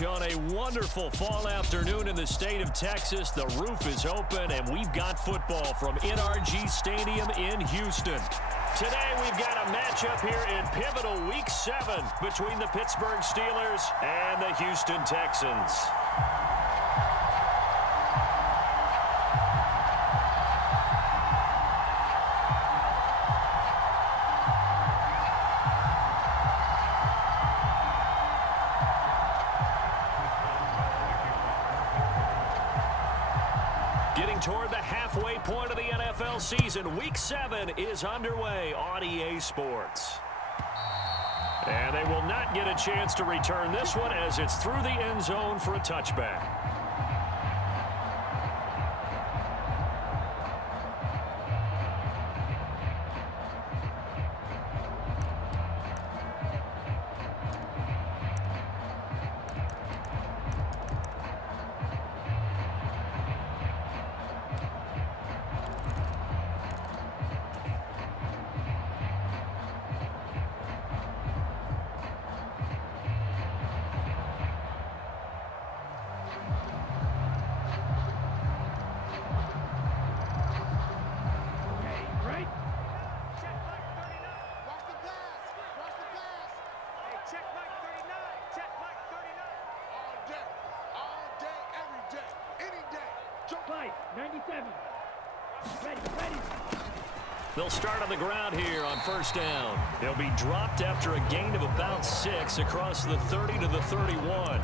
On a wonderful fall afternoon in the state of Texas, the roof is open, and we've got football from NRG Stadium in Houston. Today, we've got a matchup here in pivotal Week 7 between the Pittsburgh Steelers and the Houston Texans. Getting toward the halfway point of the NFL season, Week 7 is underway on EA Sports. And they will not get a chance to return this one as it's through the end zone for a touchback. They'll start on the ground here on first down. They'll be dropped after a gain of about 6 across the 30 to the 31.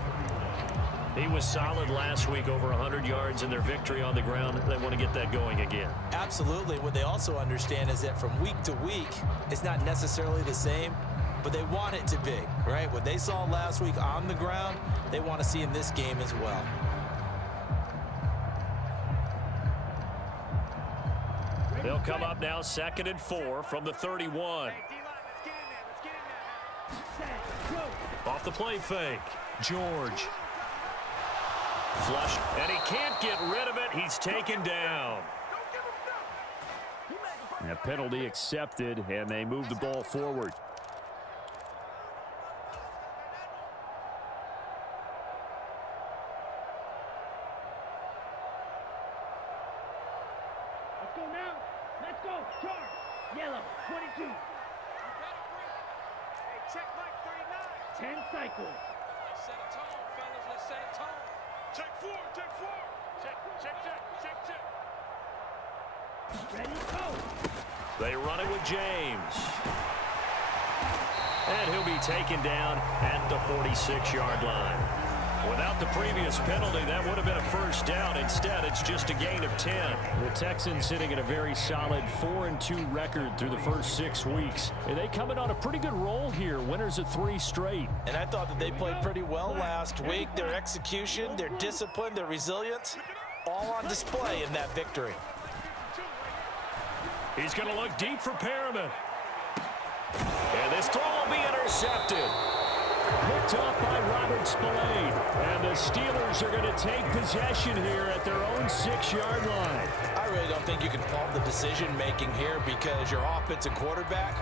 He was solid last week, over 100 yards in their victory on the ground. They want to get that going again. Absolutely. What they also understand is that from week to week, it's not necessarily the same, but they want it to be, right? What they saw last week on the ground, they want to see in this game as well. They'll come up now 2nd and 4 from the 31. Off the play fake. George. Flush, and he can't get rid of it. He's taken down. And a penalty accepted, and they move the ball forward. Let's go, charge. Yellow, 22. Hey, check Mike 39. 10 cycles. Let's set a tone, fellas. Let's set a tone. Check 4, check 4. Check. Ready, go. They run it with James. And he'll be taken down at the 46-yard line. Without the previous penalty, that would have been a first down. Instead, it's just a gain of 10. The Texans sitting at a very solid 4-2 record through the first 6 weeks. And they coming on a pretty good roll here, winners of 3 straight. And I thought that they played pretty well last week. Their execution, their discipline, their resilience, all on display in that victory. He's going to look deep for Perriman. And this throw will be intercepted. Picked off by Robert Spillane. And the Steelers are going to take possession here at their own 6-yard line. I really don't think you can fault the decision-making here because your offensive quarterback,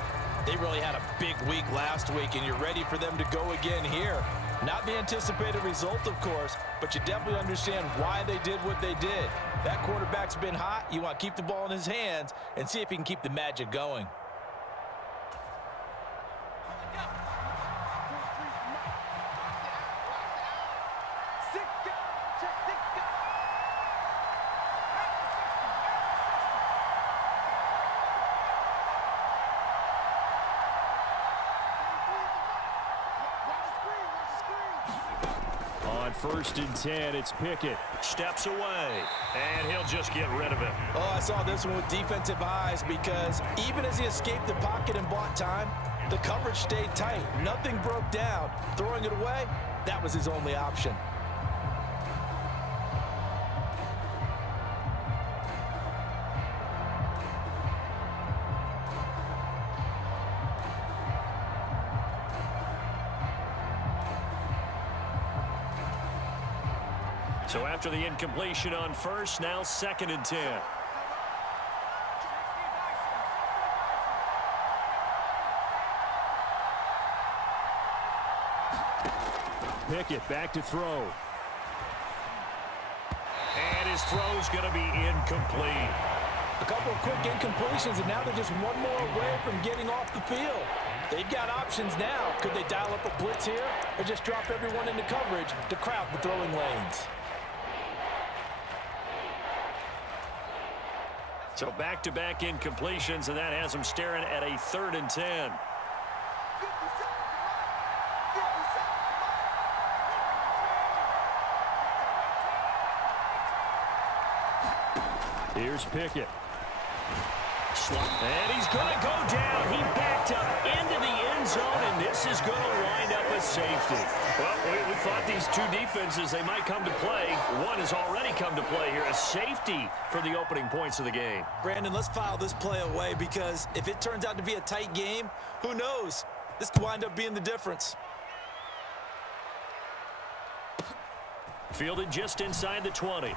they really had a big week last week, and you're ready for them to go again here. Not the anticipated result, of course, but you definitely understand why they did what they did. That quarterback's been hot. You want to keep the ball in his hands and see if he can keep the magic going. On 1st and 10, it's Pickett. Steps away, and he'll just get rid of it. Oh, I saw this one with defensive eyes because even as he escaped the pocket and bought time, the coverage stayed tight. Nothing broke down. Throwing it away, that was his only option. So after the incompletion on 1st, now 2nd and 10. Pickett back to throw. And his throw's going to be incomplete. A couple of quick incompletions, and now they're just one more away from getting off the field. They've got options now. Could they dial up a blitz here or just drop everyone into coverage to crowd the throwing lanes? So back-to-back incompletions, and that has them staring at a 3rd and 10. Here's Pickett. And he's going to go down. He backed up into the end zone, and this is going to wind up a safety. Well, we thought these two defenses, they might come to play. One has already come to play here. A safety for the opening points of the game. Brandon, let's file this play away because if it turns out to be a tight game, who knows? This could wind up being the difference. Fielded just inside the 20.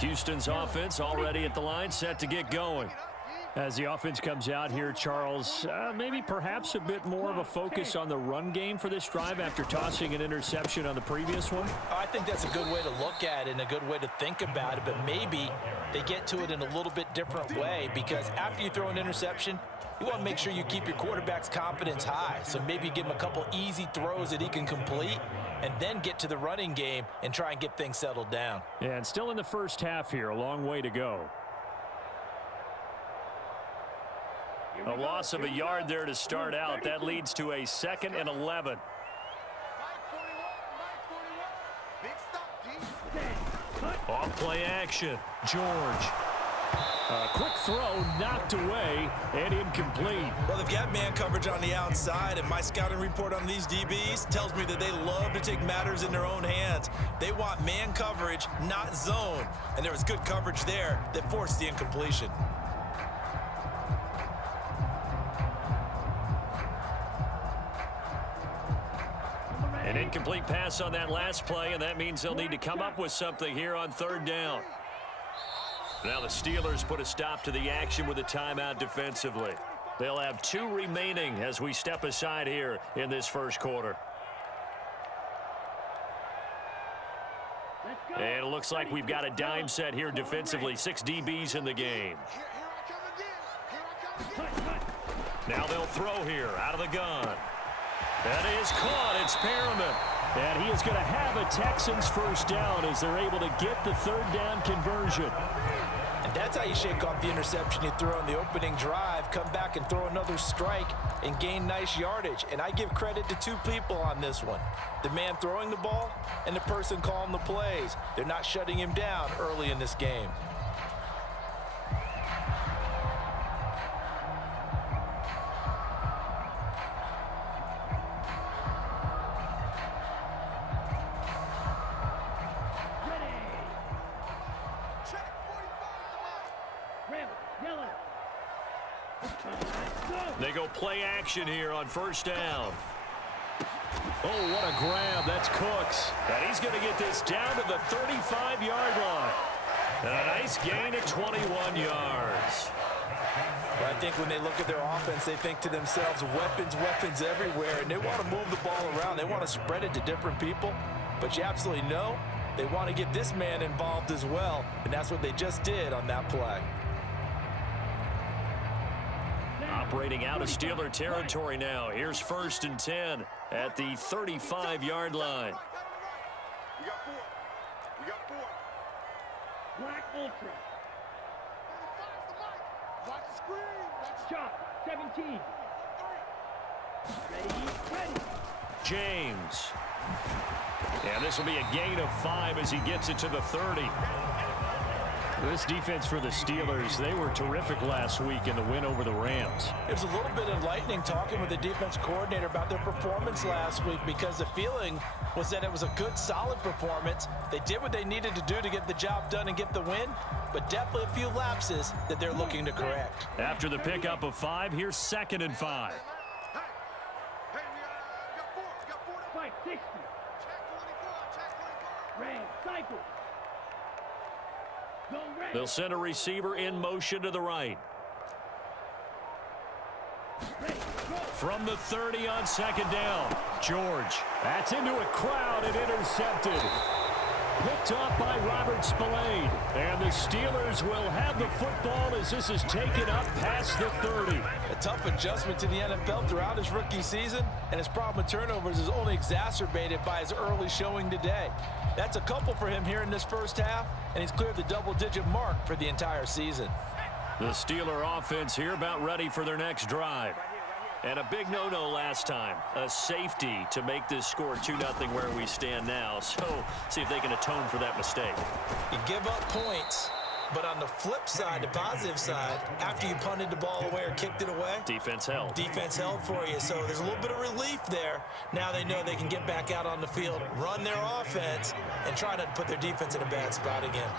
Houston's offense already at the line, set to get going. As the offense comes out here, Charles, maybe perhaps a bit more of a focus on the run game for this drive after tossing an interception on the previous one? I think that's a good way to look at it and a good way to think about it, but maybe they get to it in a little bit different way because after you throw an interception, you want to make sure you keep your quarterback's confidence high. So maybe give him a couple easy throws that he can complete and then get to the running game and try and get things settled down. Yeah, and still in the first half here, a long way to go. A loss of a yard there to start out. That leads to a 2nd and 11. Off play action. George. A quick throw knocked away and incomplete. Well, they've got man coverage on the outside, and my scouting report on these DBs tells me that they love to take matters in their own hands. They want man coverage, not zone. And there was good coverage there that forced the incompletion. An incomplete pass on that last play, and that means they'll need to come up with something here on 3rd down. Now the Steelers put a stop to the action with a timeout defensively. They'll have 2 remaining as we step aside here in this first quarter. And it looks like we've got a dime set here defensively. 6 DBs in the game. Now they'll throw here out of the gun. That is caught. It's Perriman. And he is going to have a Texans first down as they're able to get the 3rd down conversion. And that's how you shake off the interception you throw on the opening drive, come back and throw another strike and gain nice yardage. And I give credit to 2 people on this one. The man throwing the ball and the person calling the plays. They're not shutting him down early in this game. They go play action here on 1st down. Oh, what a grab. That's Cooks. And he's going to get this down to the 35-yard line. And a nice gain of 21 yards. Well, I think when they look at their offense, they think to themselves, weapons, weapons everywhere. And they want to move the ball around. They want to spread it to different people. But you absolutely know they want to get this man involved as well. And that's what they just did on that play. Operating out of Steeler territory now. Here's 1st and 10 at the 35-yard line. We got 4. We got 4. Black Ultra. Watch the screen. Shot. 17. Ready. James. And this will be a gain of 5 as he gets it to the 30. This defense for the Steelers, they were terrific last week in the win over the Rams. It was a little bit enlightening talking with the defense coordinator about their performance last week, because the feeling was that it was a good, solid performance. They did what they needed to do to get the job done and get the win, but definitely a few lapses that they're looking to correct. After the pickup of 5, here's 2nd and 5. Fight 60. Red cycle. They'll send a receiver in motion to the right. From the 30 on 2nd down. George. That's into a crowd and intercepted. Picked off by Robert Spillane. And the Steelers will have the football as this is taken up past the 30. A tough adjustment to the NFL throughout his rookie season, and his problem with turnovers is only exacerbated by his early showing today. That's a couple for him here in this first half, and he's cleared the double-digit mark for the entire season. The Steeler offense here about ready for their next drive. And a big no-no last time. A safety to make this score 2-0 where we stand now. So, see if they can atone for that mistake. You give up points, but on the flip side, the positive side, after you punted the ball away or kicked it away, defense held. Defense held for you, so there's a little bit of relief there. Now they know they can get back out on the field, run their offense, and try not to put their defense in a bad spot again.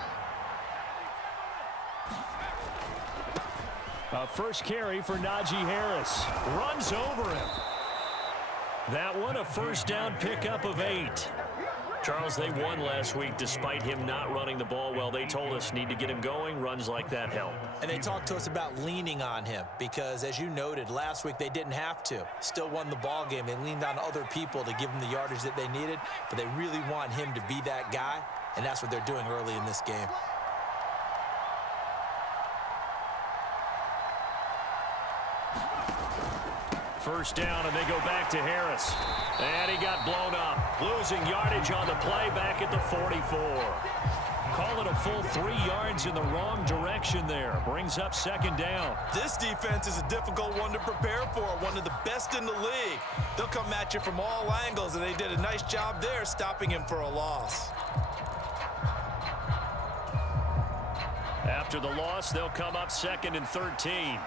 A first carry for Najee Harris. Runs over him. That one a first down pickup of 8. Charles, they won last week despite him not running the ball well. They told us need to get him going. Runs like that help. And they talked to us about leaning on him because, as you noted, last week they didn't have to. Still won the ball game. They leaned on other people to give them the yardage that they needed, but they really want him to be that guy, and that's what they're doing early in this game. First down, and they go back to Harris. And he got blown up. Losing yardage on the play back at the 44. Call it a full 3 yards in the wrong direction there. Brings up 2nd down. This defense is a difficult one to prepare for, one of the best in the league. They'll come at you from all angles, and they did a nice job there stopping him for a loss. After the loss, they'll come up 2nd and 13.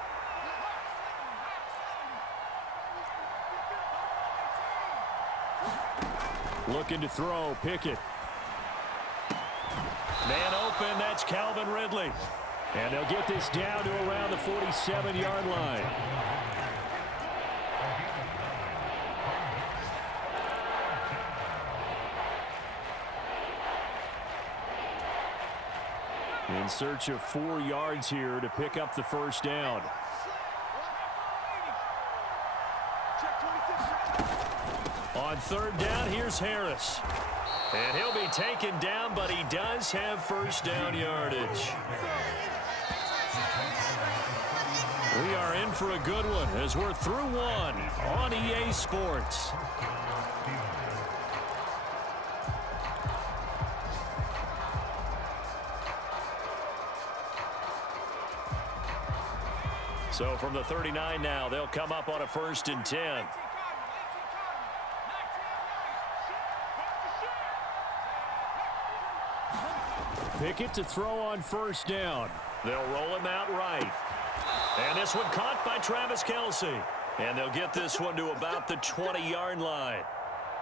Looking to throw, Pickett. Man open, that's Calvin Ridley. And they'll get this down to around the 47-yard line. In search of 4 yards here to pick up the first down. On 3rd down, here's Harris. And he'll be taken down, but he does have first down yardage. We are in for a good one as we're through one on EA Sports. So from the 39 now, they'll come up on a 1st and 10. Pickett to throw on 1st down. They'll roll him out right. And this one caught by Travis Kelce. And they'll get this one to about the 20-yard line.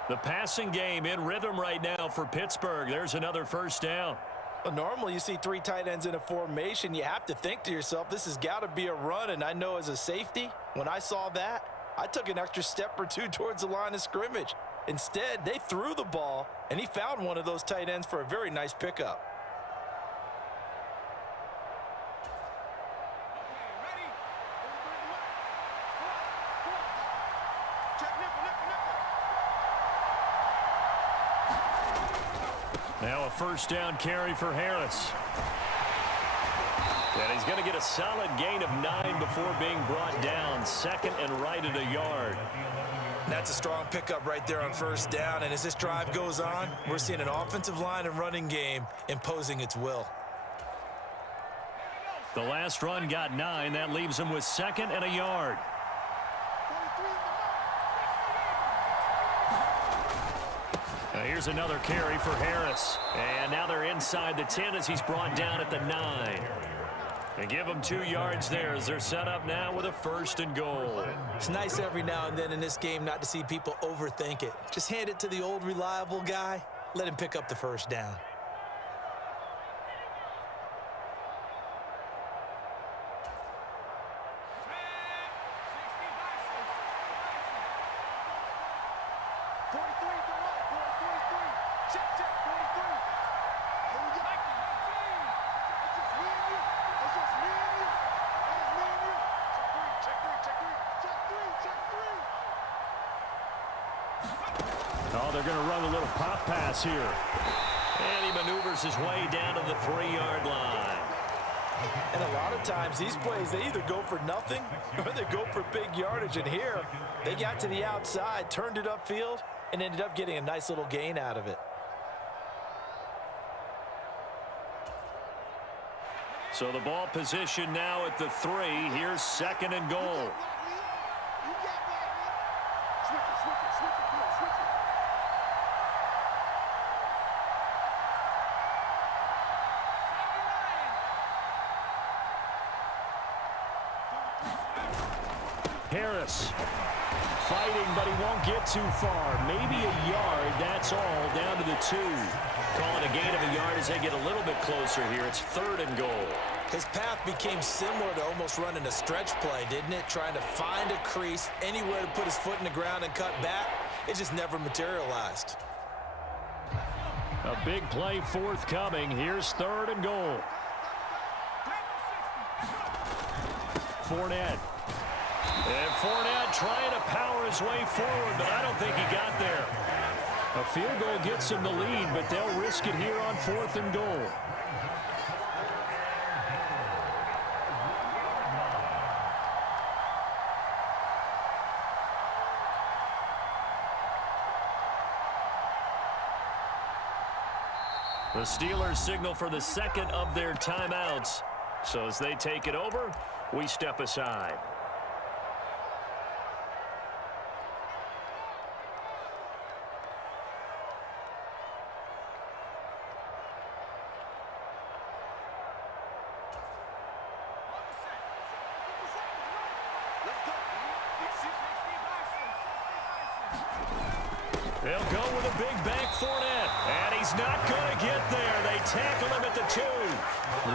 The passing game in rhythm right now for Pittsburgh. There's another first down. Well, normally you see 3 tight ends in a formation. You have to think to yourself, this has got to be a run. And I know as a safety, when I saw that, I took an extra step or 2 towards the line of scrimmage. Instead, they threw the ball, and he found one of those tight ends for a very nice pickup. Now a first down carry for Harris. And he's going to get a solid gain of 9 before being brought down. 2nd and right at a yard. That's a strong pickup right there on 1st down. And as this drive goes on, we're seeing an offensive line and running game imposing its will. The last run got 9. That leaves him with 2nd and a yard. Here's another carry for Harris. And now they're inside the 10 as he's brought down at the 9. They give them 2 yards there as they're set up now with a 1st and goal. It's nice every now and then in this game not to see people overthink it. Just hand it to the old reliable guy. Let him pick up the 1st down. Oh, they're going to run a little pop pass here. And he maneuvers his way down to the 3-yard line. And a lot of times these plays, they either go for nothing or they go for big yardage. And here, they got to the outside, turned it upfield, and ended up getting a nice little gain out of it. So the ball position now at the 3. Here's 2nd and goal. Harris fighting, but he won't get too far. Maybe a yard, that's all, down to the 2. Calling a gain of a yard as they get a little bit closer here. It's 3rd and goal. His path became similar to almost running a stretch play, didn't it? Trying to find a crease, anywhere to put his foot in the ground and cut back. It just never materialized. A big play forthcoming. Here's 3rd and goal. Fournette. And Fournette trying to power his way forward, but I don't think he got there. A field goal gets him the lead, but they'll risk it here on 4th and goal. The Steelers signal for the 2nd of their timeouts. So as they take it over, we step aside. They'll go with a big bank Fournette, and he's not going to get there. They tackle him at the 2.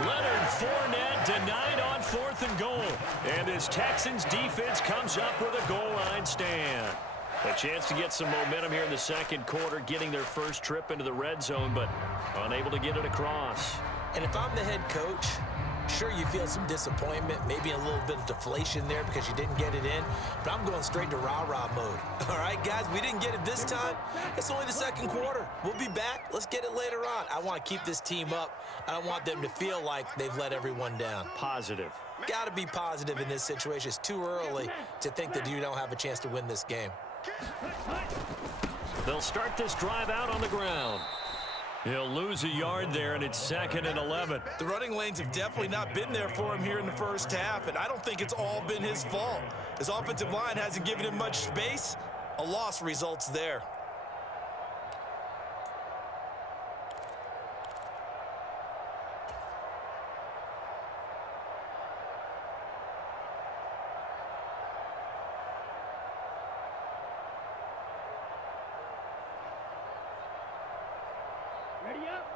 Leonard Fournette denied on 4th and goal, and this Texans defense comes up with a goal line stand. A chance to get some momentum here in the 2nd quarter, getting their first trip into the red zone, but unable to get it across. And if I'm the head coach, sure, you feel some disappointment, maybe a little bit of deflation there because you didn't get it in, but I'm going straight to rah-rah mode. All right, guys, we didn't get it this time. It's only the 2nd quarter. We'll be back. Let's get it later on. I want to keep this team up. I don't want them to feel like they've let everyone down. Positive. Got to be positive in this situation. It's too early to think that you don't have a chance to win this game. They'll start this drive out on the ground. He'll lose a yard there, and it's 2nd and 11. The running lanes have definitely not been there for him here in the first half, and I don't think it's all been his fault. His offensive line hasn't given him much space. A loss results there.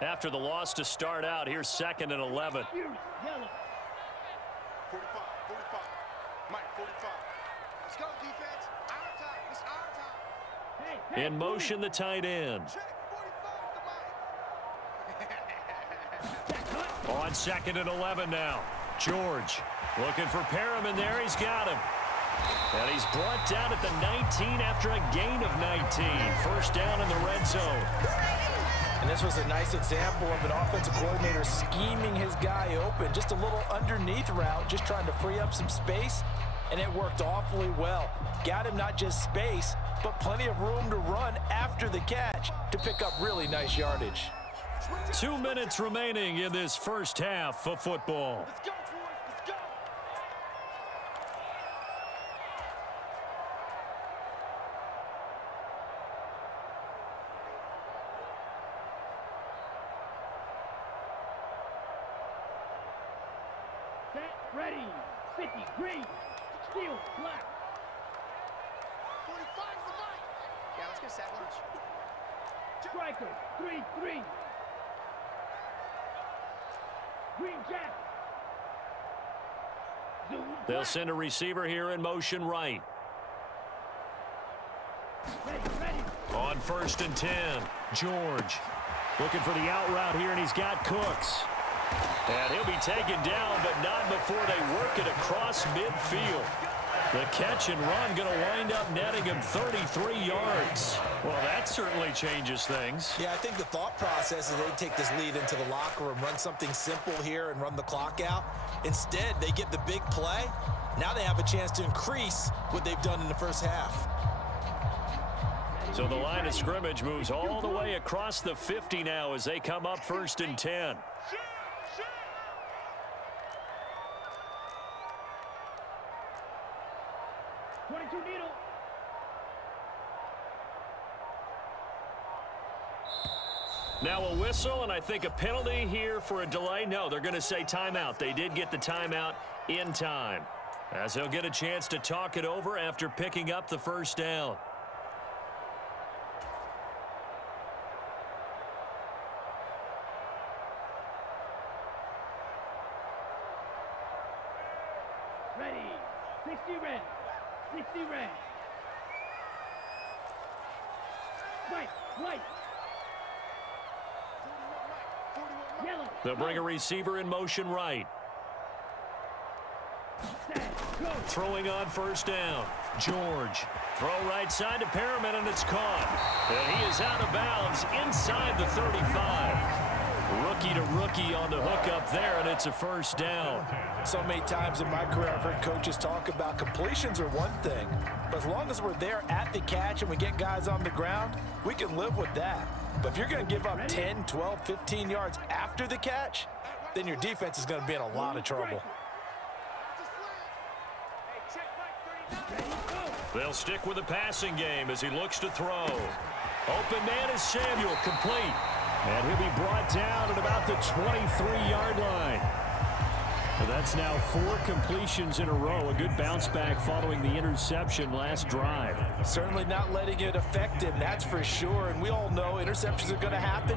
After the loss to start out, here's 2nd and 11. 45, 45. Mike, 45. Let's go, defense. Our time. It's our time. In motion, the tight end. Check 45 to Mike. On 2nd and 11 now. George looking for Perriman there. He's got him. And he's brought down at the 19 after a gain of 19. First down in the red zone. And this was a nice example of an offensive coordinator scheming his guy open. Just a little underneath route, just trying to free up some space, and it worked awfully well. Got him not just space, but plenty of room to run after the catch to pick up really nice yardage. 2 minutes remaining in this first half of football. Let's go, boys. Let's go. Set, ready. 50, green. Steel, black. 45 for Mike. Yeah, let's get a sack lunch. Striker, 3-3. Green jack. Zoom, They'll black. send a receiver here in motion right. Ready. On 1st and 10, George looking for the out route here, and he's got Cooks. And he'll be taken down, but not before they work it across midfield. The catch and run going to wind up netting him 33 yards. Well, that certainly changes things. Yeah, I think the thought process is they take this lead into the locker room, run something simple here and run the clock out. Instead, they get the big play. Now they have a chance to increase what they've done in the first half. So the line of scrimmage moves all the way across the 50 now as they come up 1st and 10. 22 needle. Now a whistle, and I think a penalty here for a delay. No, they're going to say timeout. They did get the timeout in time, as they'll get a chance to talk it over after picking up the first down. Ready. 60 red. 60 red. White. Yellow. They'll bring a receiver in motion right. Set, go. Throwing on 1st down. George. Throw right side to Perriman, and it's caught. And he is out of bounds inside the 35. Rookie to rookie on the hook up there, and it's a 1st down. So many times in my career, I've heard coaches talk about completions are one thing, but as long as we're there at the catch and we get guys on the ground, we can live with that. But if you're going to give up 10, 12, 15 yards after the catch, then your defense is going to be in a lot of trouble. They'll stick with the passing game as he looks to throw. Open man is Samuel, complete. And he'll be brought down at about the 23-yard line. Well, that's now 4 completions in a row. A good bounce back following the interception last drive. Certainly not letting it affect him, that's for sure. And we all know interceptions are going to happen.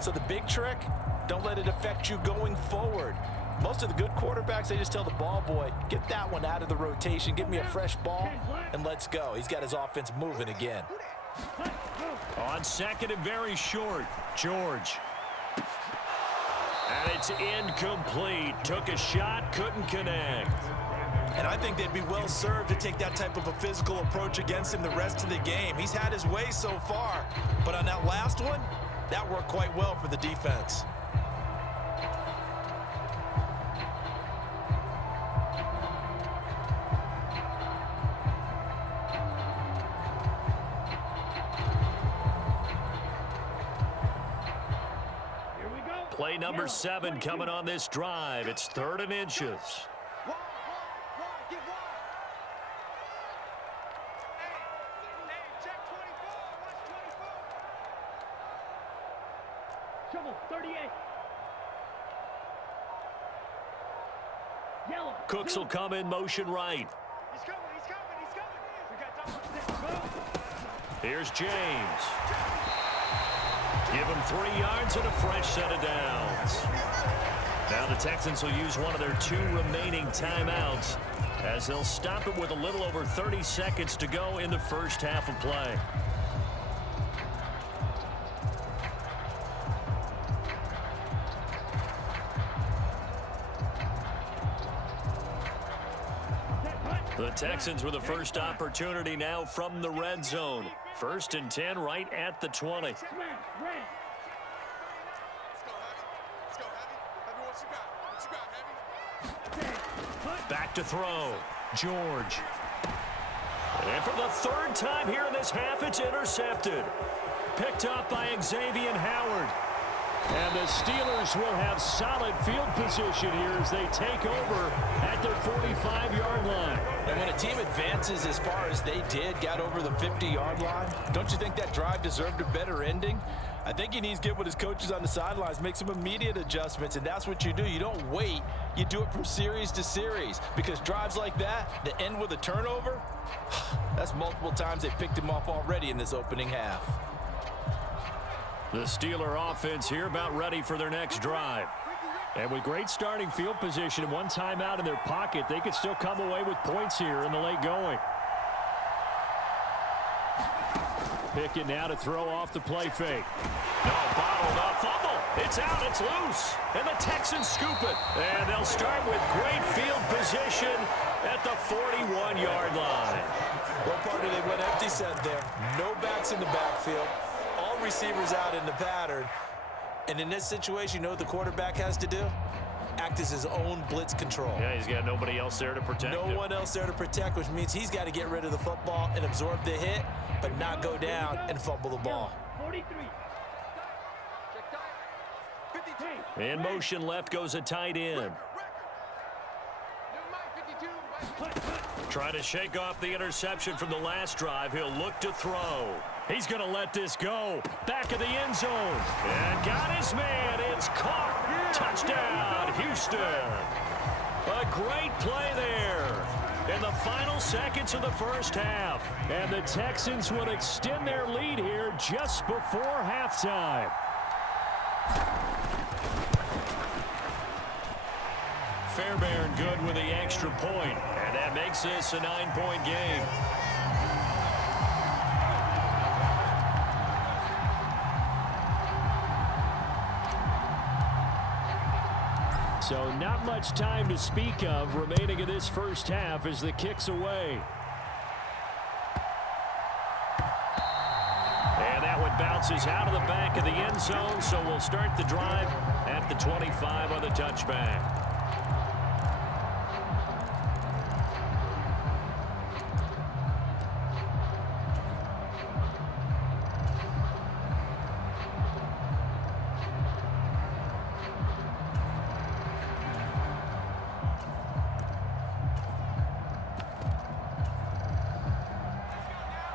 So the big trick, don't let it affect you going forward. Most of the good quarterbacks, they just tell the ball boy, get that one out of the rotation, give me a fresh ball, and let's go. He's got his offense moving again. On 2nd and very short, George. And it's incomplete. Took a shot, couldn't connect. And I think they'd be well served to take that type of a physical approach against him the rest of the game. He's had his way so far, but on that last one, that worked quite well for the defense. Play number 7 coming on this drive. It's 3rd and inches. Shovel, 38. Yellow. Cooks will come in motion right. He's coming. We got time. Here's James. Give him 3 yards and a fresh set of downs. Now the Texans will use one of their 2 remaining timeouts as they'll stop it with a little over 30 seconds to go in the first half of play. The Texans with the first opportunity now from the red zone. 1st and 10 right at the 20. Let's go, Heavy. Let's go, Heavy. Heavy, what you got? Heavy? Back to throw. George. And for the 3rd time here in this half, it's intercepted. Picked up by Xavier Howard. And the Steelers will have solid field position here as they take over at their 45-yard line. And when a team advances as far as they did, got over the 50-yard line, don't you think that drive deserved a better ending? I think he needs to get with his coaches on the sidelines, make some immediate adjustments, and that's what you do. You don't wait. You do it from series to series, because drives like that end with a turnover, that's multiple times they picked him off already in this opening half. The Steeler offense here about ready for their next drive. And with great starting field position and one timeout in their pocket, they could still come away with points here in the late going. Pickett now to throw off the play fake. No, bottled up, fumble. It's out, it's loose. And the Texans scoop it. And they'll start with great field position at the 41-yard line. What part of they went empty set there? No backs in the backfield. All receivers out in the pattern. And in this situation, you know what the quarterback has to do? Act as his own blitz control. Yeah, he's got nobody else there to protect him. No one else there to protect, which means he's got to get rid of the football and absorb the hit, but not go down and fumble the ball. 43. In motion left goes a tight end. Trying to shake off the interception from the last drive. He'll look to throw. He's going to let this go. Back of the end zone. And got his man. It's caught. Touchdown, Houston. A great play there in the final seconds of the first half. And the Texans will extend their lead here just before halftime. Fairbairn good with the extra point, and that makes this a 9-point game. So not much time to speak of remaining in this first half as the kick's away. And that one bounces out of the back of the end zone, so we'll start the drive at the 25 on the touchback.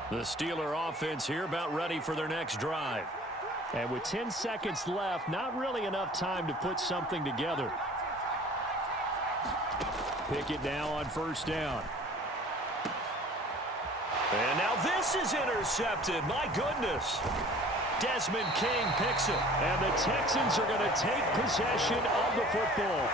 The Steeler offense here about ready for their next drive. And with 10 seconds left, not really enough time to put something together. Pickett now on first down. And now this is intercepted. My goodness. Desmond King picks it. And the Texans are going to take possession of the football.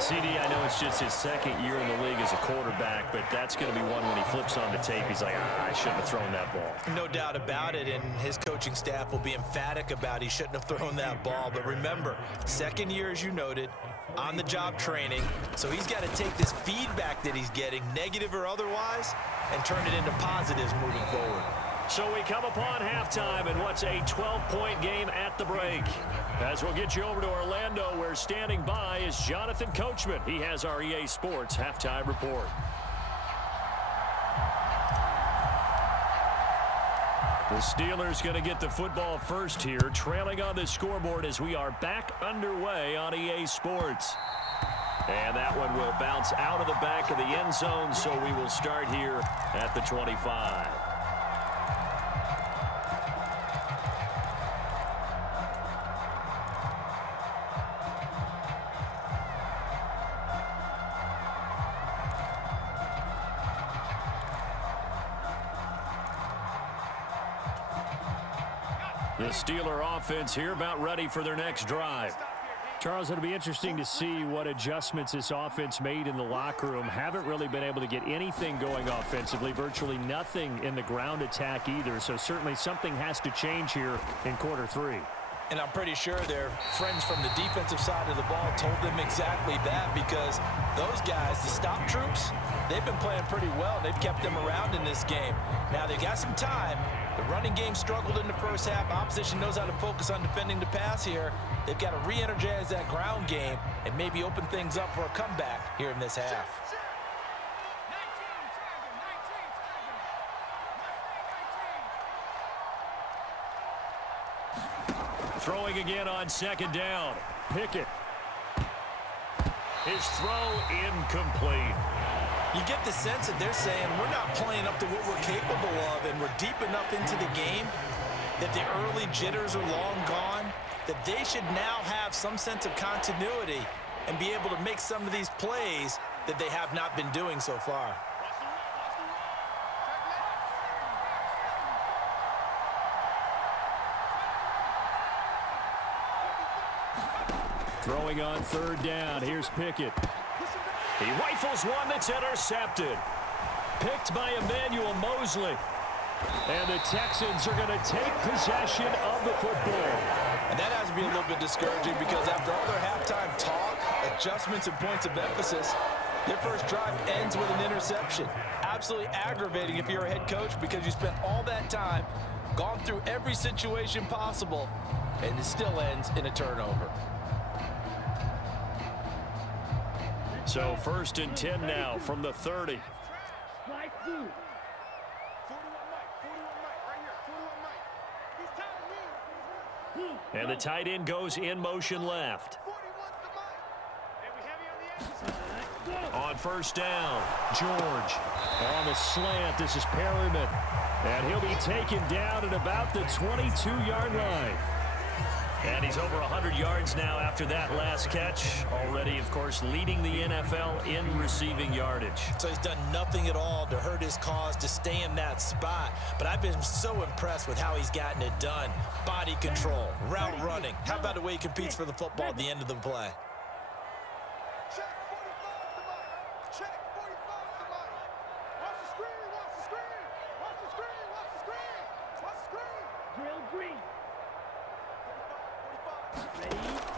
CD, I know it's just his second year in the league as a quarterback, but that's going to be one when he flips on the tape. He's like, I shouldn't have thrown that ball. No doubt about it, and his coaching staff will be emphatic about he shouldn't have thrown that ball. But remember, second year, as you noted, on-the-job training, so he's got to take this feedback that he's getting, negative or otherwise, and turn it into positives moving forward. So we come upon halftime in what's a 12-point game at the break. As we'll get you over to Orlando, where standing by is Jonathan Coachman. He has our EA Sports halftime report. The Steelers going to get the football first here, trailing on the scoreboard as we are back underway on EA Sports. And that one will bounce out of the back of the end zone, so we will start here at the 25. The Steeler offense here about ready for their next drive. Charles, it'll be interesting to see what adjustments this offense made in the locker room. Haven't really been able to get anything going offensively, virtually nothing in the ground attack either. So certainly something has to change here in quarter three. And I'm pretty sure their friends from the defensive side of the ball told them exactly that, because those guys, the stop troops, they've been playing pretty well. They've kept them around in this game. Now they've got some time. The running game struggled in the first half. Opposition knows how to focus on defending the pass here. They've got to re-energize that ground game and maybe open things up for a comeback here in this half. Throwing again on second down. Pickett. His throw incomplete. You get the sense that they're saying we're not playing up to what we're capable of, and we're deep enough into the game that the early jitters are long gone, that they should now have some sense of continuity and be able to make some of these plays that they have not been doing so far. Throwing on third down. Here's Pickett. He rifles one that's intercepted. Picked by Emmanuel Mosley. And the Texans are going to take possession of the football. And that has to be a little bit discouraging because after all their halftime talk, adjustments and points of emphasis, their first drive ends with an interception. Absolutely aggravating if you're a head coach because you spent all that time, gone through every situation possible, and it still ends in a turnover. So 1st and 10 now from the 30. Strike two. 41 Mike, right here, 41 Mike. He's tied to me. And the tight end goes in motion left. 41's the Mike. Hey, we heavy on the edges. On 1st down, George. On the slant, this is Perryman. And he'll be taken down at about the 22-yard line. And he's over 100 yards now after that last catch. Already, of course, leading the NFL in receiving yardage. So he's done nothing at all to hurt his cause, to stay in that spot. But I've been so impressed with how he's gotten it done. Body control, route running. How about the way he competes for the football at the end of the play? Check 45's the Mike. Check 45's the Mike. Watch the screen, watch the screen. Watch the screen, watch the screen. Watch the screen. Drill green.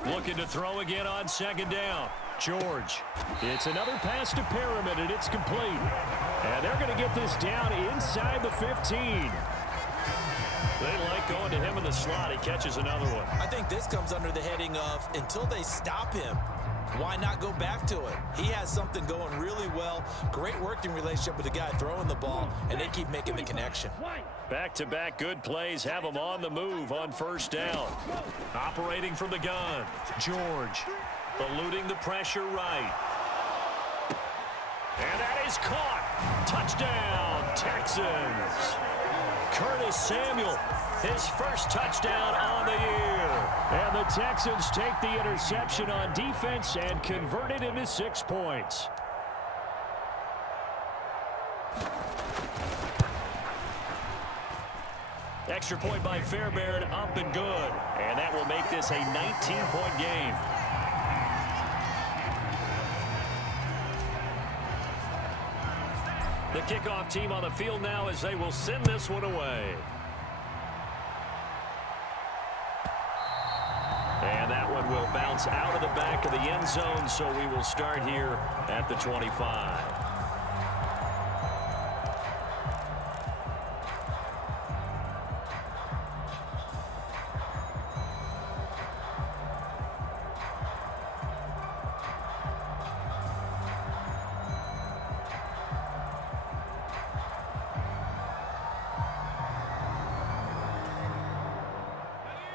Looking to throw again on 2nd down. George. It's another pass to Perryman, and it's complete. And they're going to get this down inside the 15. They like going to him in the slot. He catches another one. I think this comes under the heading of until they stop him, why not go back to it? He has something going really well. Great working relationship with the guy throwing the ball, and they keep making the connection. Back-to-back good plays have him on the move on 1st down. Operating from the gun. George eluding the pressure right. And that is caught. Touchdown, Texans. Curtis Samuel, his first touchdown on the year. And the Texans take the interception on defense and convert it into 6 points. Extra point by Fairbairn, up and good. And that will make this a 19-point game. The kickoff team on the field now as they will send this one away. And that one will bounce out of the back of the end zone, so we will start here at the 25.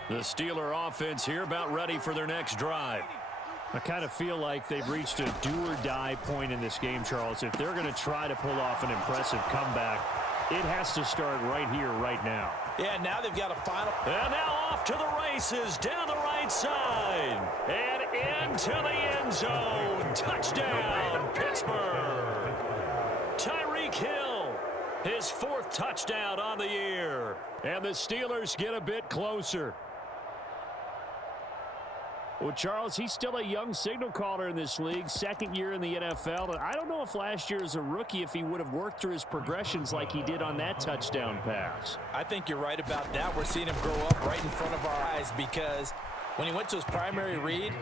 The Steeler offense here about ready for their next drive. I kind of feel like they've reached a do-or-die point in this game, Charles. If they're going to try to pull off an impressive comeback, it has to start right here, right now. Yeah, now they've got a final. And now off to the races, down the right side, and into the end zone. Touchdown, Pittsburgh. Tyreek Hill, his 4th touchdown on the year. And the Steelers get a bit closer. Well, Charles, he's still a young signal caller in this league, 2nd year in the NFL. And I don't know if last year as a rookie, if he would have worked through his progressions like he did on that touchdown pass. I think you're right about that. We're seeing him grow up right in front of our eyes because when he went to his primary read,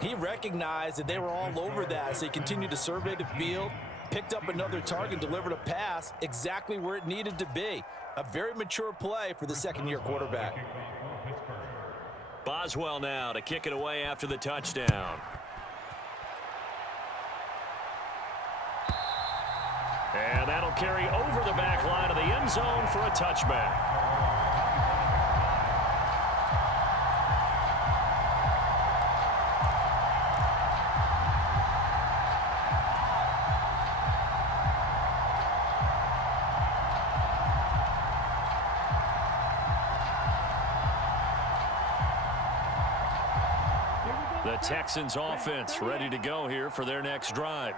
he recognized that they were all over that. So he continued to survey the field, picked up another target, delivered a pass exactly where it needed to be. A very mature play for the 2nd-year quarterback. Boswell now to kick it away after the touchdown. And that'll carry over the back line of the end zone for a touchback. The Texans offense ready to go here for their next drive.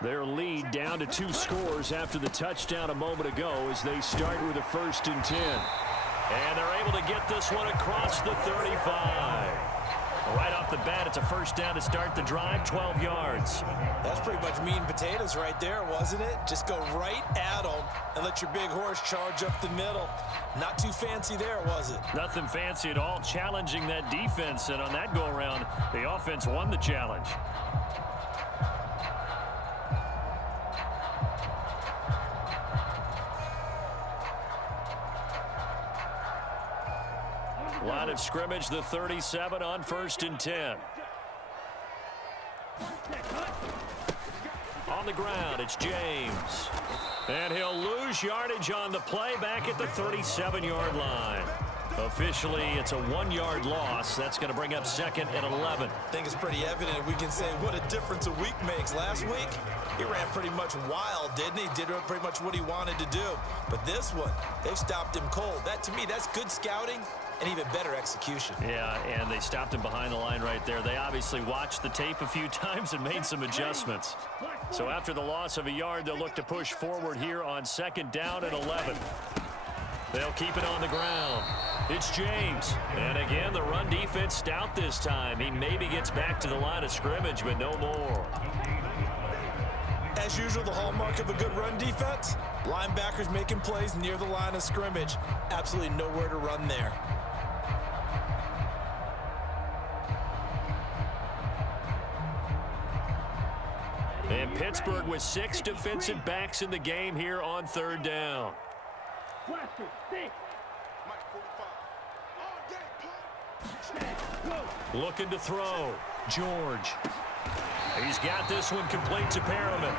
Their lead down to 2 scores after the touchdown a moment ago as they start with a 1st and 10. And they're able to get this one across the 35. Right off the bat, it's a 1st down to start the drive, 12 yards. That's pretty much meat and potatoes right there, wasn't it? Just go right at them and let your big horse charge up the middle. Not too fancy there, was it? Nothing fancy at all, challenging that defense. And on that go-around, the offense won the challenge. Line of scrimmage, the 37 on 1st and 10. On the ground, it's James. And he'll lose yardage on the play back at the 37-yard line. Officially, it's a 1-yard loss. That's going to bring up 2nd and 11. I think it's pretty evident. We can say what a difference a week makes. Last week, he ran pretty much wild, didn't he? Did pretty much what he wanted to do. But this one, they've stopped him cold. That, to me, that's good scouting and even better execution. Yeah, and they stopped him behind the line right there. They obviously watched the tape a few times and made some adjustments. So after the loss of a yard, they'll look to push forward here on 2nd down and 11. They'll keep it on the ground. It's James. And again, the run defense stout this time. He maybe gets back to the line of scrimmage, but no more. As usual, the hallmark of a good run defense, linebackers making plays near the line of scrimmage. Absolutely nowhere to run there. And Pittsburgh with 6 defensive backs in the game here on 3rd down. Looking to throw. George. He's got this one complete to Perriman.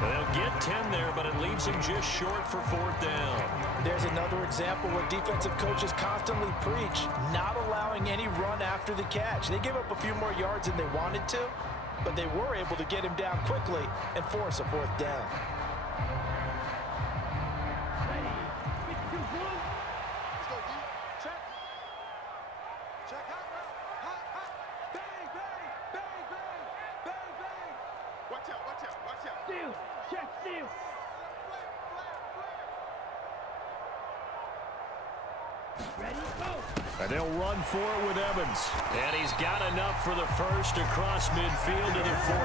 They'll get 10 there, but it leaves him just short for 4th down. There's another example where defensive coaches constantly preach, not allowing any run after the catch. They gave up a few more yards than they wanted to, but they were able to get him down quickly and force a 4th down. And they'll run for it with Evans. And he's got enough for the first across midfield to the 48.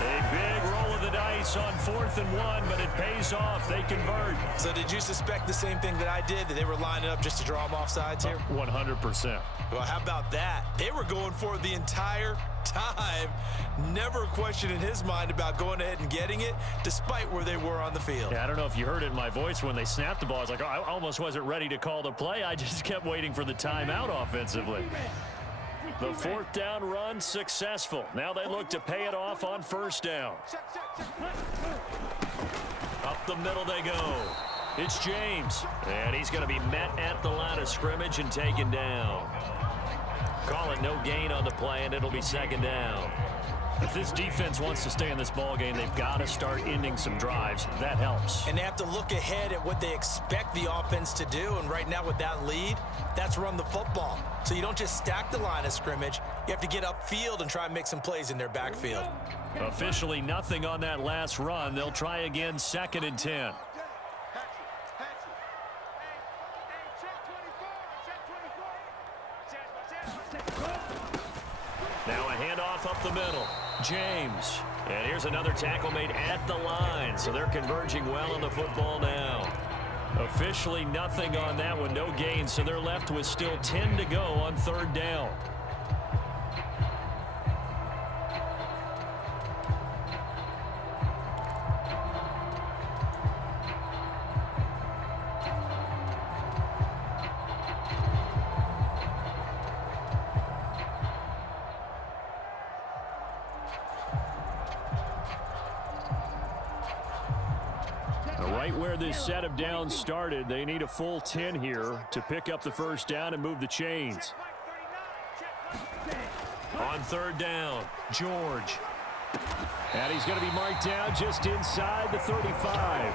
A big roll of the dice on 4th and 1, but it pays off. They convert. So did you suspect the same thing that I did, that they were lining up just to draw them off sides here? 100%. Well, how about that? They were going for it the entire time. Never a question in his mind about going ahead and getting it, despite where they were on the field. Yeah, I don't know if you heard it in my voice when they snapped the ball. I was like, oh, I almost wasn't ready to call the play. I just kept waiting for the timeout offensively. The 4th down run successful. Now they look to pay it off on 1st down. Up the middle they go. It's James. And he's going to be met at the line of scrimmage and taken down. Call it no gain on the play, and it'll be 2nd down. If this defense wants to stay in this ball game, they've got to start ending some drives. That helps. And they have to look ahead at what they expect the offense to do. And right now with that lead, that's run the football. So you don't just stack the line of scrimmage. You have to get upfield and try and make some plays in their backfield. Officially nothing on that last run. They'll try again, 2nd and 10. Now a handoff up the middle. James. And here's another tackle made at the line. So they're converging well on the football now. Officially nothing on that one. No gain. So they're left with still 10 to go on 3rd down. Right where this set of downs started, they need a full 10 here to pick up the 1st down and move the chains. On 3rd down, George. And he's going to be marked down just inside the 35.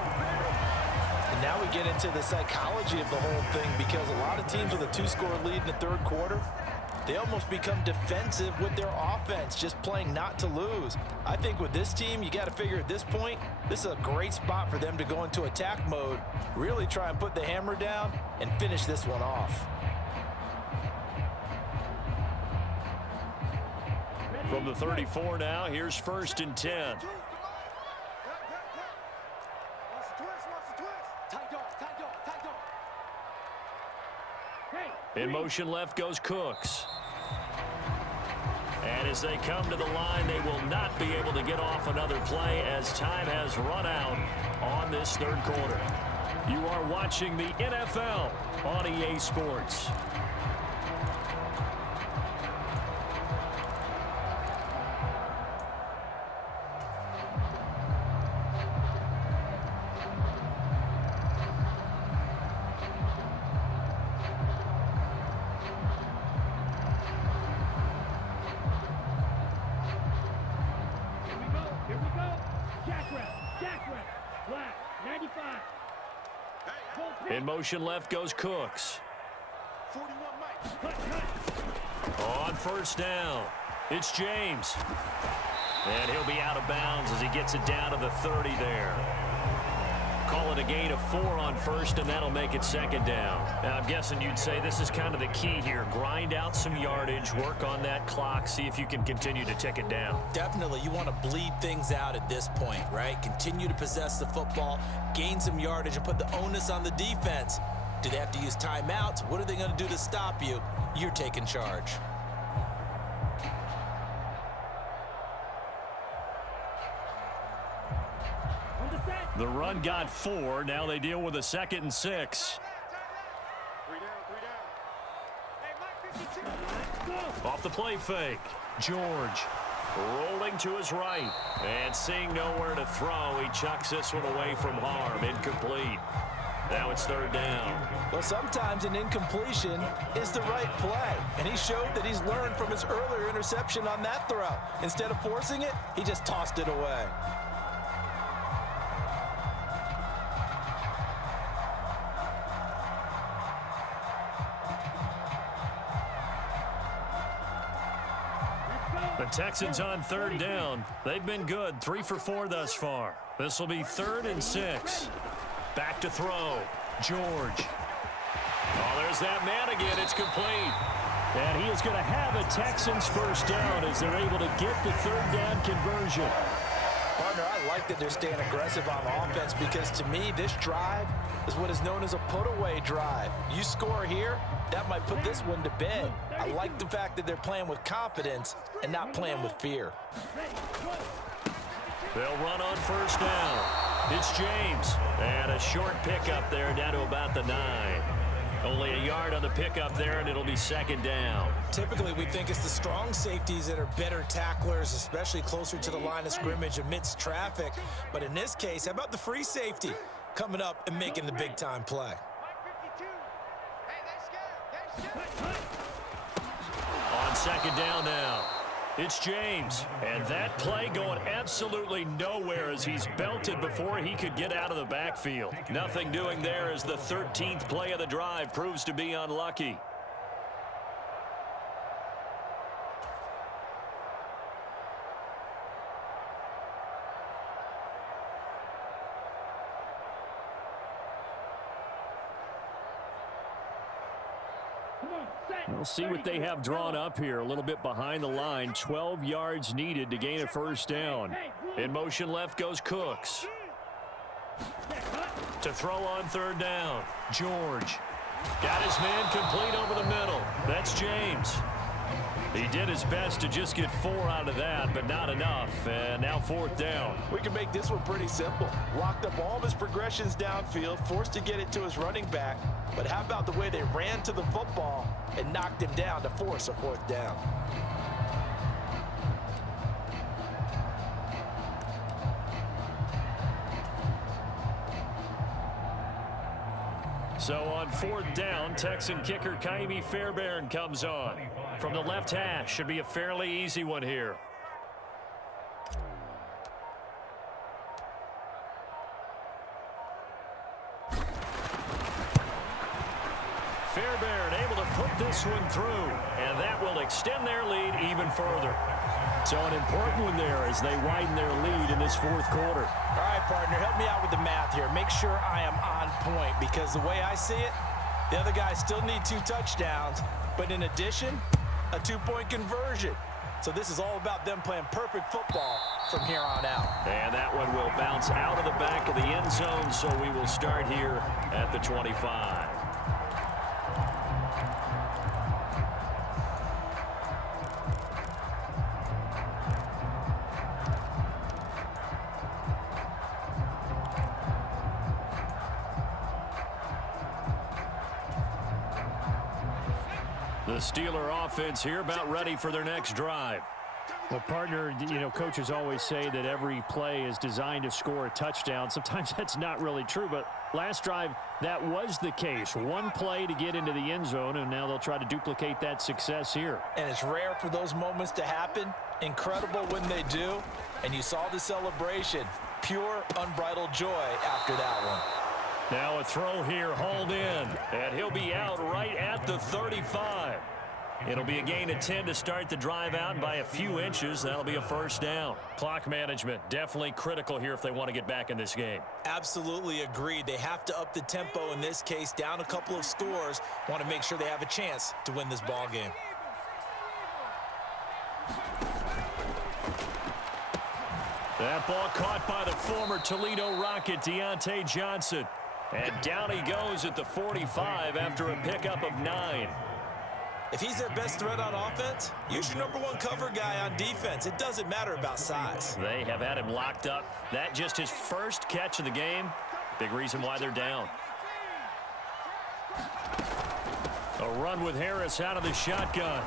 And now we get into the psychology of the whole thing, because a lot of teams with a 2-score lead in the 3rd quarter, they almost become defensive with their offense, just playing not to lose. I think with this team, you got to figure at this point, this is a great spot for them to go into attack mode, really try and put the hammer down and finish this one off. From the 34 now, here's 1st and 10. In motion left goes Cooks. And as they come to the line, they will not be able to get off another play as time has run out on this 3rd quarter. You are watching the NFL on EA Sports. In motion left goes Cooks. 41 Mike. On 1st down, it's James. And he'll be out of bounds as he gets it down to the 30 there. Call it a gain of 4 on 1st, and that'll make it 2nd down. Now, I'm guessing you'd say this is kind of the key here. Grind out some yardage, work on that clock, see if you can continue to tick it down. Definitely, you want to bleed things out at this point, right? Continue to possess the football, gain some yardage, and put the onus on the defense. Do they have to use timeouts? What are they going to do to stop you? You're taking charge. The run got 4. Now they deal with a 2nd and 6. 3 down. Hey, Mike 52. Off the play fake. George rolling to his right. And seeing nowhere to throw, he chucks this one away from harm. Incomplete. Now it's 3rd down. Well, sometimes an incompletion is the right play. And he showed that he's learned from his earlier interception on that throw. Instead of forcing it, he just tossed it away. The Texans on 3rd down. They've been good, 3 for 4 thus far. This will be 3rd and 6. Back to throw. George. Oh, there's that man again. It's complete. And he is going to have a Texans 1st down as they're able to get the 3rd down conversion. Partner, I like that they're staying aggressive on offense because to me, this drive is what is known as a put-away drive. You score here, that might put this one to bed. I like the fact that they're playing with confidence and not playing with fear. They'll run on 1st down. It's James. And a short pickup there down to about the 9. Only a yard on the pickup there, and it'll be 2nd down. Typically, we think it's the strong safeties that are better tacklers, especially closer to the line of scrimmage amidst traffic. But in this case, how about the free safety coming up and making the big-time play? Mike 52. Hey, they scared. On 2nd down now, it's James. And that play going absolutely nowhere as he's belted before he could get out of the backfield. Nothing doing there as the 13th play of the drive proves to be unlucky. We'll see what they have drawn up here. A little bit behind the line. 12 yards needed to gain a 1st down. In motion left goes Cooks. To throw on 3rd down. George. Got his man complete over the middle. That's James. He did his best to just get 4 out of that, but not enough. And now 4th down. We can make this one pretty simple. Locked up all of his progressions downfield, forced to get it to his running back. But how about the way they ran to the football and knocked him down to force a 4th down? So on 4th down, Texan kicker Kaimi Fairbairn comes on. From the left hash, should be a fairly easy one here. Fairbairn able to put this one through, and that will extend their lead even further. So an important one there as they widen their lead in this fourth quarter. All right, partner, help me out with the math here. Make sure I am on point, because the way I see it, the other guys still need 2 touchdowns, but in addition, a 2-point conversion. So this is all about them playing perfect football from here on out. And that one will bounce out of the back of the end zone, so we will start here at the 25. The Steeler offense here about ready for their next drive. Well, partner, you know, coaches always say that every play is designed to score a touchdown. Sometimes that's not really true, but last drive, that was the case. One play to get into the end zone, and now they'll try to duplicate that success here. And it's rare for those moments to happen. Incredible when they do. And you saw the celebration. Pure, unbridled joy after that one. Now a throw here, hauled in, and he'll be out right at the 35. It'll be a gain of 10 to start the drive out by a few inches. That'll be a first down. Clock management definitely critical here if they want to get back in this game. Absolutely agreed. They have to up the tempo in this case, down a couple of scores. Want to make sure they have a chance to win this ball game. That ball caught by the former Toledo Rocket, Deontay Johnson. And down he goes at the 45 after a pickup of 9. If he's their best threat on offense, use your #1 cover guy on defense. It doesn't matter about size. They have had him locked up. That just his first catch of the game. Big reason why they're down. A run with Harris out of the shotgun.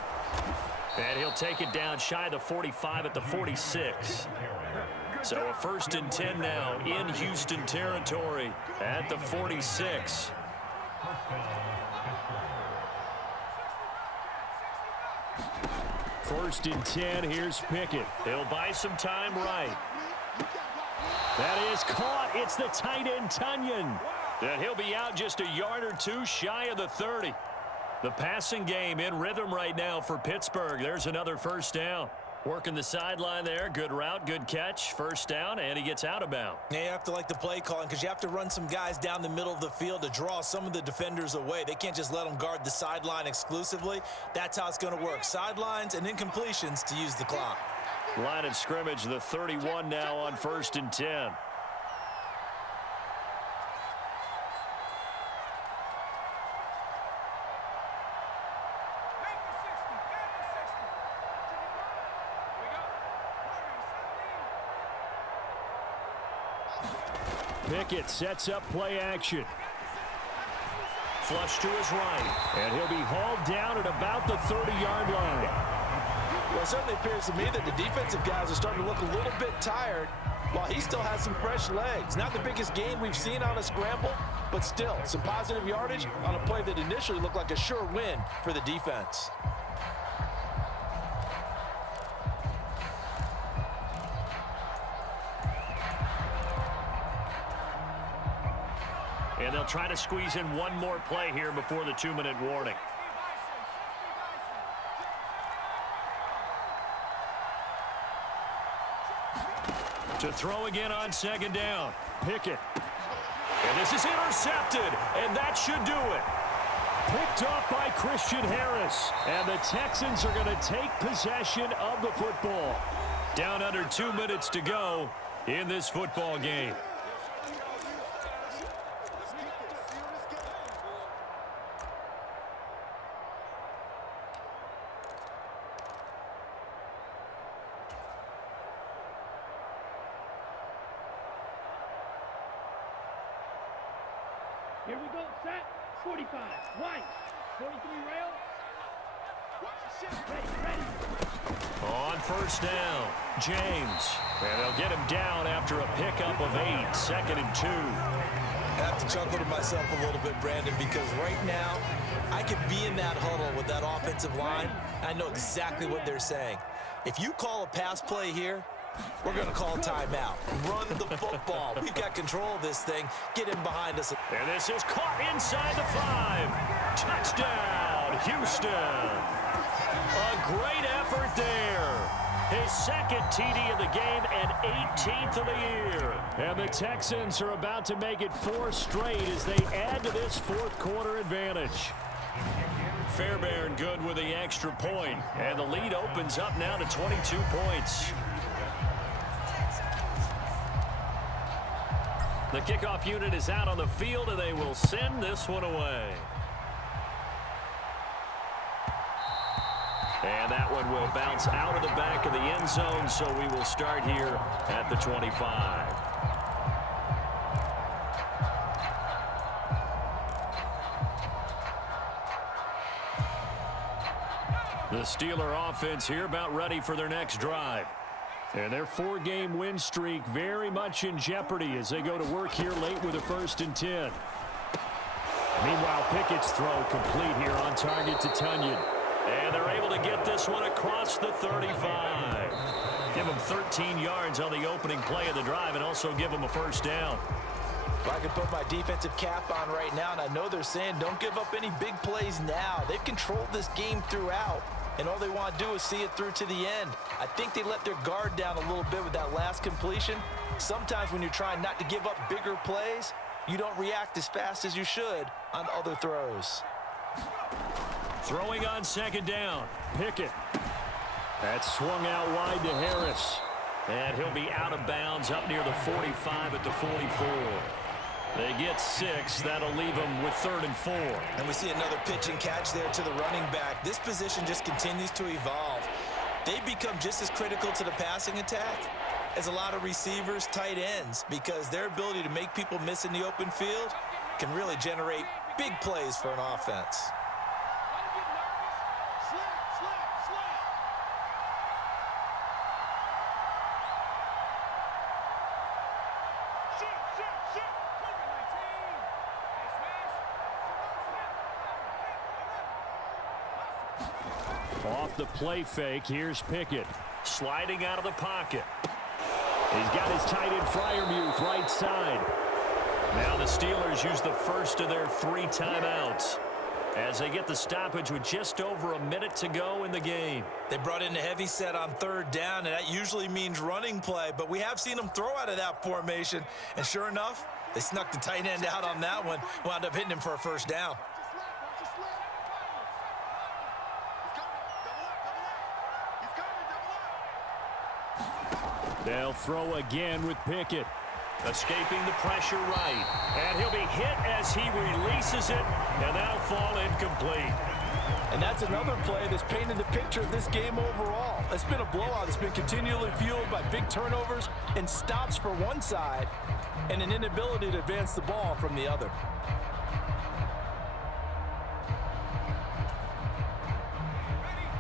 And he'll take it down shy of the 45 at the 46. So a 1st and 10 now in Houston territory at the 46. First and 10, here's Pickett. He'll buy some time right. That is caught. It's the tight end, Tunyon. And he'll be out just a yard or 2 shy of the 30. The passing game in rhythm right now for Pittsburgh. There's another first down. Working the sideline there. Good route, good catch. First down, and he gets out of bounds. Yeah, you have to like the play calling because you have to run some guys down the middle of the field to draw some of the defenders away. They can't just let them guard the sideline exclusively. That's how it's going to work. Sidelines and incompletions to use the clock. Line of scrimmage, the 31 now on 1st and 10. Pickett sets up play action. Flush to his right. And he'll be hauled down at about the 30-yard line. Well, it certainly appears to me that the defensive guys are starting to look a little bit tired while he still has some fresh legs. Not the biggest gain we've seen on a scramble, but still some positive yardage on a play that initially looked like a sure win for the defense. And they'll try to squeeze in one more play here before the 2-minute warning. To throw again on 2nd down. Pickett. And this is intercepted, and that should do it. Picked up by Christian Harris. And the Texans are going to take possession of the football. Down under 2 minutes to go in this football game. Here we go, set, 45, white, 43 rail. Ready. On 1st down, James. And they'll get him down after a pickup of 8, 2nd and 2. I have to chuckle to myself a little bit, Brandon, because right now I could be in that huddle with that offensive line. I know exactly what they're saying. If you call a pass play here, We're going to call timeout. Run the football. We've got control of this thing. Get him behind us. And this is caught inside the 5. Touchdown, Houston. A great effort there. His second TD of the game and 18th of the year. And the Texans are about to make it 4 straight as they add to this fourth quarter advantage. Fairbairn good with the extra point. And the lead opens up now to 22 points. The kickoff unit is out on the field, and they will send this one away. And that one will bounce out of the back of the end zone, so we will start here at the 25. The Steeler offense here about ready for their next drive. And their 4-game win streak very much in jeopardy as they go to work here late with a 1st and 10. Meanwhile, Pickett's throw complete here on target to Tunyon. And they're able to get this one across the 35. Give them 13 yards on the opening play of the drive and also give them a 1st down. If I could put my defensive cap on right now, and I know they're saying don't give up any big plays now. They've controlled this game throughout. And all they want to do is see it through to the end. I think they let their guard down a little bit with that last completion. Sometimes when you're trying not to give up bigger plays, you don't react as fast as you should on other throws. Throwing on 2nd down. Pickett. That's swung out wide to Harris. And he'll be out of bounds up near the 45 at the 44. They get 6. That'll leave them with 3rd and 4. And we see another pitch and catch there to the running back. This position just continues to evolve. They become just as critical to the passing attack as a lot of receivers, tight ends, because their ability to make people miss in the open field can really generate big plays for an offense. Off the play fake, here's Pickett. Sliding out of the pocket. He's got his tight end Freiermuth right side. Now the Steelers use the first of their 3 timeouts as they get the stoppage with just over a minute to go in the game. They brought in a heavy set on 3rd down, and that usually means running play, but we have seen them throw out of that formation, and sure enough, they snuck the tight end out on that one, wound up hitting him for a 1st down. They'll throw again with Pickett. Escaping the pressure right. And he'll be hit as he releases it, and that'll fall incomplete. And that's another play that's painted the picture of this game overall. It's been a blowout. It's been continually fueled by big turnovers and stops for one side and an inability to advance the ball from the other.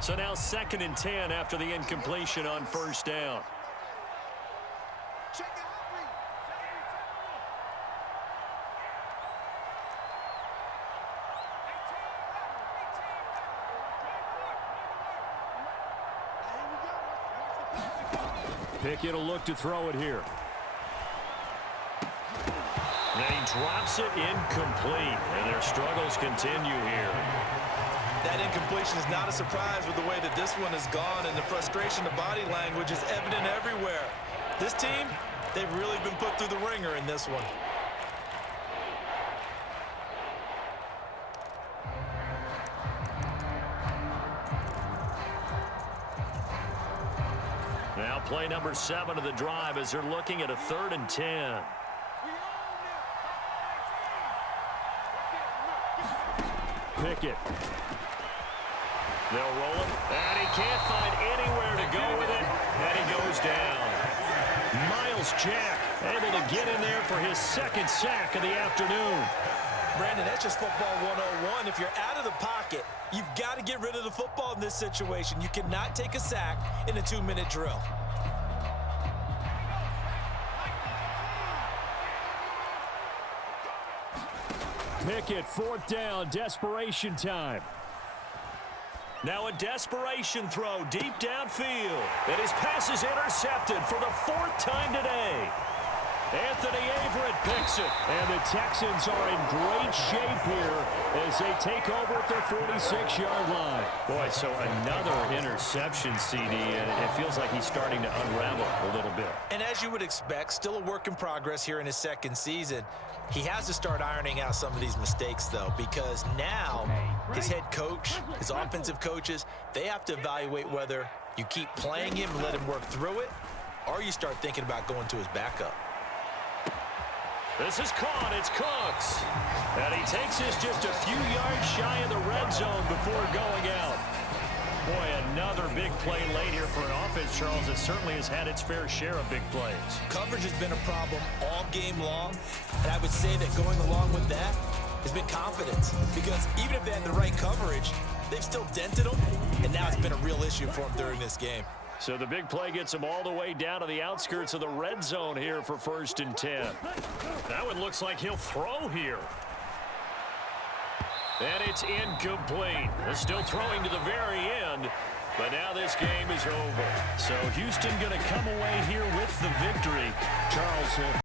So now 2nd and 10 after the incompletion on 1st down. Pickett will look to throw it here. And he drops it incomplete, and their struggles continue here. That incompletion is not a surprise with the way that this one has gone, and the frustration of body language is evident everywhere. This team, they've really been put through the ringer in this one. Now play number 7 of the drive as they're looking at a 3rd and 10. Pickett. They'll roll him, and he can't find anywhere to go with it, and he goes down. Miles Jack able to get in there for his 2nd sack of the afternoon. Brandon, that's just football 101. If you're out of the pocket, you've got to get rid of the football in this situation. You cannot take a sack in a 2-minute drill. Pickett, 4th down, desperation time. Now a desperation throw deep downfield. And his pass is intercepted for the 4th time today. Anthony Averett picks it. And the Texans are in great shape here as they take over at their 46-yard line. Boy, so another interception, CD, and it feels like he's starting to unravel a little bit. And as you would expect, still a work in progress here in his 2nd season. He has to start ironing out some of these mistakes, though, because now his head coach, his offensive coaches, they have to evaluate whether you keep playing him and let him work through it, or you start thinking about going to his backup. This is caught. It's Cooks. And he takes this just a few yards shy of the red zone before going out. Boy, another big play late here for an offense, Charles, that certainly has had its fair share of big plays. Coverage has been a problem all game long, and I would say that going along with that has been confidence, because even if they had the right coverage, they've still dented them, and now it's been a real issue for them during this game. So the big play gets him all the way down to the outskirts of the red zone here for 1st and 10. That one looks like he'll throw here. And it's incomplete. They're still throwing to the very end, but now this game is over. So Houston going to come away here with the victory. Charles,